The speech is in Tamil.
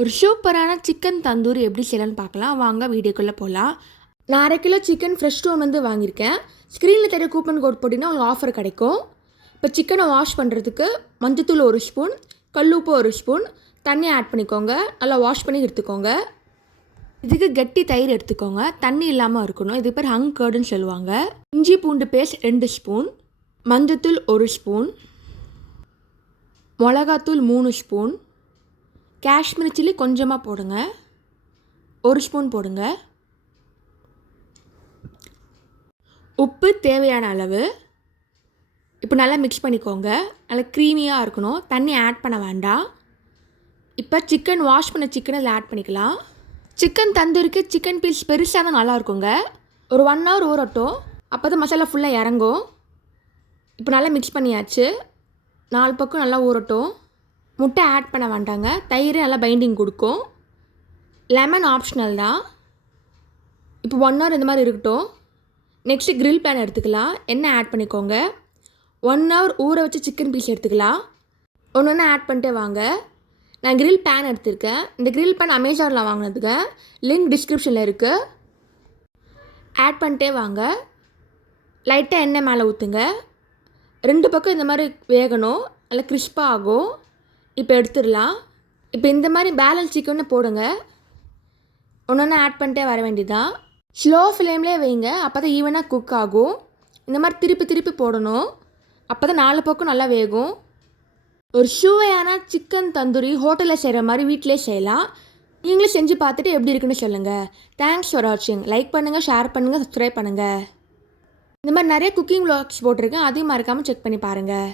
ஒரு சூப்பரான சிக்கன் தந்தூரி எப்படி செய்யலான்னு பார்க்கலாம். வாங்க வீடியோக்குள்ளே போகலாம் நான் அரை கிலோ சிக்கன் ஃப்ரெஷ் டோன் வந்து வாங்கியிருக்கேன். ஸ்க்ரீனில் தெரிய கூப்பன் கோட் போட்டிங்கன்னா உங்களுக்கு ஆஃபர் கிடைக்கும். இப்போ சிக்கனை வாஷ் பண்ணுறதுக்கு மஞ்சத்தூள் ஒரு ஸ்பூன் கல்லுப்பு ஒரு ஸ்பூன் தண்ணி ஆட் பண்ணிக்கோங்க. நல்லா வாஷ் பண்ணி எடுத்துக்கோங்க. இதுக்கு கெட்டி தயிர் எடுத்துக்கோங்க. தண்ணி இல்லாமல் இருக்கணும். இது பேர் ஹங் கர்டுன்னு சொல்லுவாங்க. இஞ்சி பூண்டு பேஸ்ட் ரெண்டு ஸ்பூன் மஞ்சத்தூள் ஒரு ஸ்பூன் மிளகாத்தூள் மூணு ஸ்பூன் காஷ்மீரி சில்லி கொஞ்சமாக போடுங்க. ஒரு ஸ்பூன் போடுங்க. உப்பு தேவையான அளவு. இப்போ நல்லா மிக்ஸ் பண்ணிக்கோங்க. நல்லா க்ரீமியாக இருக்கணும். தண்ணி ஆட் பண்ண வேண்டாம். இப்போ சிக்கன் வாஷ் பண்ண சிக்கனை இதில் ஆட் பண்ணிக்கலாம். சிக்கன் தந்தூரிக்கு. சிக்கன் பீஸ் பெருசாக தான் நல்லா இருக்குங்க. ஒரு ஒன் ஹவர் ஊறட்டும். அப்போ தான் மசாலா ஃபுல்லாக இறங்கும். இப்போ நல்லா மிக்ஸ் பண்ணியாச்சு. நாலு பக்கம் நல்லா ஊறட்டும். முட்டை ஆட் பண்ண வேண்டாங்க தயிர் நல்லா பைண்டிங் கொடுக்கும். லெமன் ஆப்ஷனல் தான். இப்போ ஒன் ஹவர் இந்த மாதிரி இருக்கட்டும். நெக்ஸ்ட்டு க்ரில் பேன் எடுத்துக்கலாம். எண்ணெய் ஆட் பண்ணிக்கோங்க? ஒன் ஹவர் ஊற வச்சு சிக்கன் பீஸ் எடுத்துக்கலாம். ஒன்று ஒன்று ஆட் பண்ணிட்டே வாங்க. நான் க்ரில் பேன் எடுத்திருக்கேன். இந்த க்ரில் பேன் அமேசானில் வாங்கினதுக்கு லிங்க் டிஸ்கிரிப்ஷனில் இருக்குது ஆட் பண்ணிட்டே வாங்க. லைட்டாக எண்ணெய் மேலே ஊற்றுங்க ரெண்டு பக்கம் இந்த மாதிரி வேகணும். நல்லா கிறிஸ்பாக ஆகும். இப்போ எடுத்துடலாம். இப்போ இந்த மாதிரி பேலன்ஸ் சிக்கன்னு போடுங்க. ஒன்று ஒன்று ஆட் பண்ணிட்டே வர வேண்டியதான் ஸ்லோ ஃப்ளேம்லேயே வைங்க. அப்போ தான் ஈவனாக குக் ஆகும். இந்த மாதிரி திருப்பி திருப்பி போடணும். அப்போ தான் நாலு பக்கம் நல்லா வேகும். ஒரு சுவையான சிக்கன் தந்தூரி ஹோட்டலில் செய்கிற மாதிரி வீட்டிலே செய்யலாம். நீங்களும் செஞ்சு பார்த்துட்டு எப்படி இருக்குன்னு சொல்லுங்கள் தேங்க்ஸ் ஃபார் வாட்சிங் லைக் பண்ணுங்கள் ஷேர் பண்ணுங்கள் சப்ஸ்கிரைப் பண்ணுங்கள் இந்த மாதிரி நிறைய குக்கிங் vlogs போட்டிருக்கேன். அதையும் மறக்காமல் செக் பண்ணி பாருங்கள்